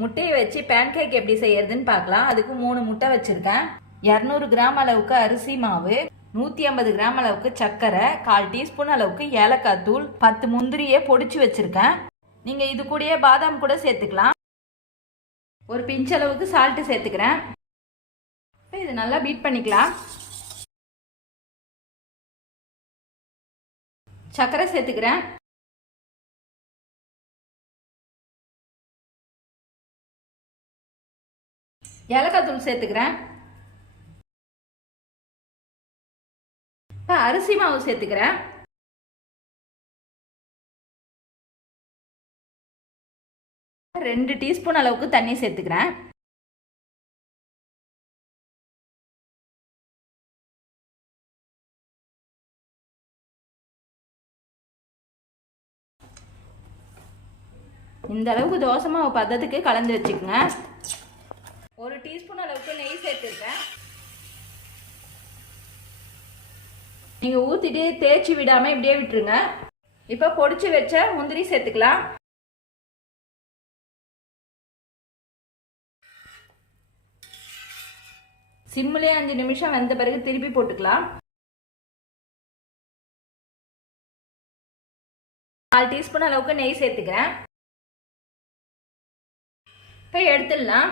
முட்டையை வச்சு pan cake எப்படி செய்யறதுன்னு பார்க்கலாம். அதுக்கு 3 முட்டை வச்சிருக்கேன். 200 கிராம் அளவுக்கு அரிசி மாவு, 150 கிராம் அளவுக்கு சர்க்கரை, 1/4 டீஸ்பூன் அளவுக்கு ஏலக்காய் தூள், 10 முந்திரியை பொடிச்சு வச்சிருக்கேன். நீங்க இது கூடயே பாதாம் கூட சேர்த்துக்கலாம். ஒரு பிஞ்ச் அளவுக்கு சால்ட் சேர்த்துக்கிறேன். இது நல்லா பீட் பண்ணிக்கலாம். சர்க்கரை சேர்த்துக்கிறேன். ஏலக்காய் தூள் சேர்த்துக்கிறேன். அரிசி மாவு சேர்த்துக்கிறேன். ரெண்டு டீஸ்பூன் அளவுக்கு தண்ணி சேர்த்துக்கிறேன். இந்த அளவுக்கு தோசை மாவு பதத்துக்கு கலந்து வச்சுக்கோங்க. ஒரு டீஸ்பூன் அளவுக்கு நெய் சேர்த்துருக்கேன். நீங்க ஊத்திட்டு தேய்ச்சி விடாம இப்படியே விட்டுருங்க. இப்ப பொடிச்சு வச்ச முந்திரி சேர்த்துக்கலாம். சிம்மிலே 5 நிமிஷம் வெந்த பிறகு திருப்பி போட்டுக்கலாம். 4 டீஸ்பூன் அளவுக்கு நெய் சேர்த்துக்கிறேன். இப்போ எடுத்துடலாம்.